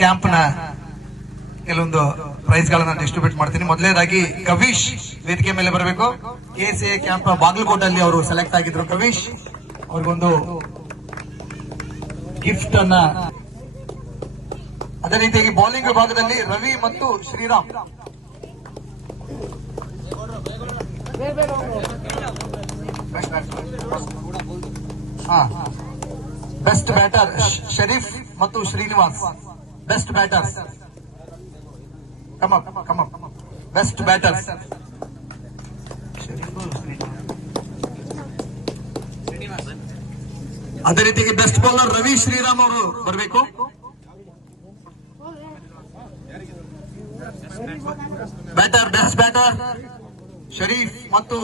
Camp ನ ಕೆಲವೊಂದು price ಗಳನ್ನ ಡಿಸ್ಟ್ರಿಬ್ಯೂಟ್ ಮಾಡ್ತೀನಿ. ಮೊದಲನೇದಾಗಿ ಕವೀಶ್ ವೇದಿಕೆ ಮೇಲೆ ಬರಬೇಕು. KCA ಕ್ಯಾಂಪ್ ಬಾಗಲಕೋಟಲ್ಲಿ ಅವರು ಸೆಲೆಕ್ಟ್ ಆಗಿದ್ರು. ಕವೀಶ್ ಅವ್ರಿಗೊಂದು ಗಿಫ್ಟ್ ಅನ್ನ. ಅದೇ ರೀತಿಯಾಗಿ ಬೌಲಿಂಗ್ ವಿಭಾಗದಲ್ಲಿ ರವಿ ಮತ್ತು ಶ್ರೀರಾಮ್. ಬೆಸ್ಟ್ ಬ್ಯಾಟರ್ ಶರೀಫ್ ಮತ್ತು Srinivas. Best batters come up best batters. ಅದೇ ರೀತಿಯಾಗಿ ಬೆಸ್ಟ್ ಬೌಲರ್ ರವಿ ಶ್ರೀರಾಮ್ ಅವರು ಬರಬೇಕು. ಬ್ಯಾಟರ್ ಬೆಸ್ಟ್ ಬ್ಯಾಟರ್ ಶರೀಫ್ ಮತ್ತು